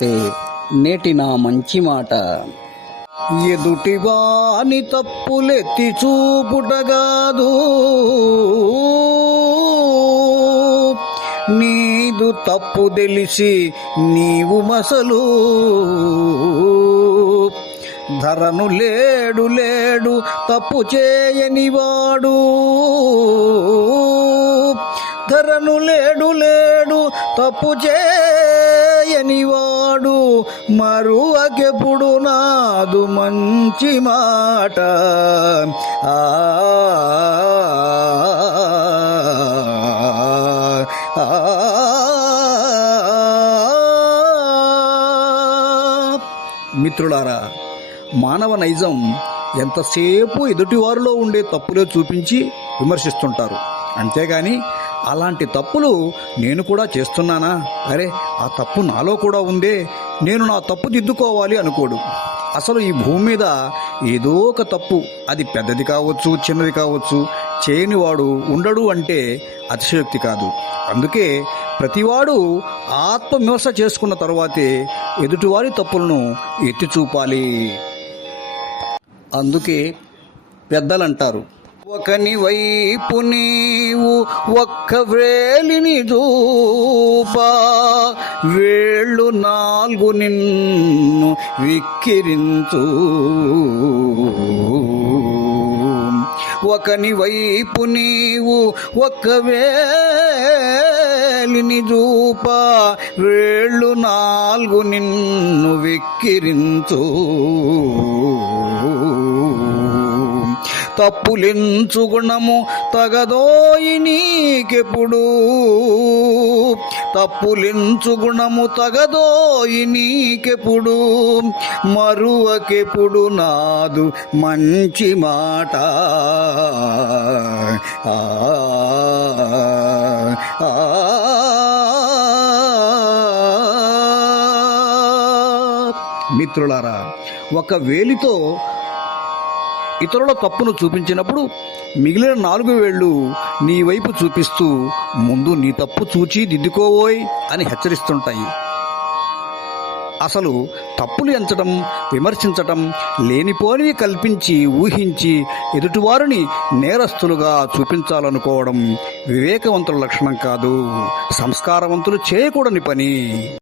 తే నేటి నా మంచి మాట. ఎదుటివాని తప్పులెత్తి చూపుటగాదు. నీదు తప్పు తెలిసి నీవు మసలు. ధరను లేడు లేడు తప్పు చేయనివాడు ధరను లేడు లేడు తప్పు చేయనివాడు మరువకెప్పుడు నాదు మంచి మాట. ఆ ఆ, మిత్రులారా మానవ నైజం ఎంతసేపు ఎదుటివారిలో ఉండే తప్పులే చూపించి విమర్శిస్తుంటారు. అంతేగాని అలాంటి తప్పులు నేను కూడా చేస్తున్నానా? అరే ఆ తప్పు నాలో కూడా ఉందే. నేను నా తప్పు దిద్దుకోవాలి అనుకోడు. అసలు ఈ భూమి మీద ఏదో ఒక తప్పు. అది పెద్దది కావచ్చు చిన్నది కావచ్చు. చేయనివాడు ఉండడు అంటే అతిశయోక్తి కాదు. అందుకే ప్రతివాడు ఆత్మవిమర్శ చేసుకున్న తర్వాతే ఎదుటివారి తప్పులను ఎత్తి చూపాలి. అందుకే పెద్దలంటారు ఒకని వైపు నీవు ఒక్క వేలిని దూపా వేళ్ళు నాలుగు నిన్ను విక్కిరించు. ఒకని వైపు నీవు ఒక్క వేలిని దూపా వేళ్ళు నాలుగు నిన్ను విక్కిరించు. తప్పులెంచు గుణము తగదోయి నీకెప్పుడు తప్పులెంచు గుణము తగదోయి నీకెప్పుడు మరువకెప్పుడు నాదు మంచి మాట ఆ, మిత్రులారా ఒక వేలితో ఇతరుల తప్పును చూపించినప్పుడు మిగిలిన నాలుగు వేళ్ళు నీ వైపు చూపిస్తూ ముందు నీ తప్పు చూచి దిద్దుకోవోయ్ అని హెచ్చరిస్తుంటాయి. అసలు తప్పులు ఎంచడం విమర్శించటం లేనిపోనివి కల్పించి ఊహించి ఎదుటివారిని నేరస్తులుగా చూపించాలనుకోవడం వివేకవంతుల లక్షణం కాదు. సంస్కారవంతులు చేయకూడని పని.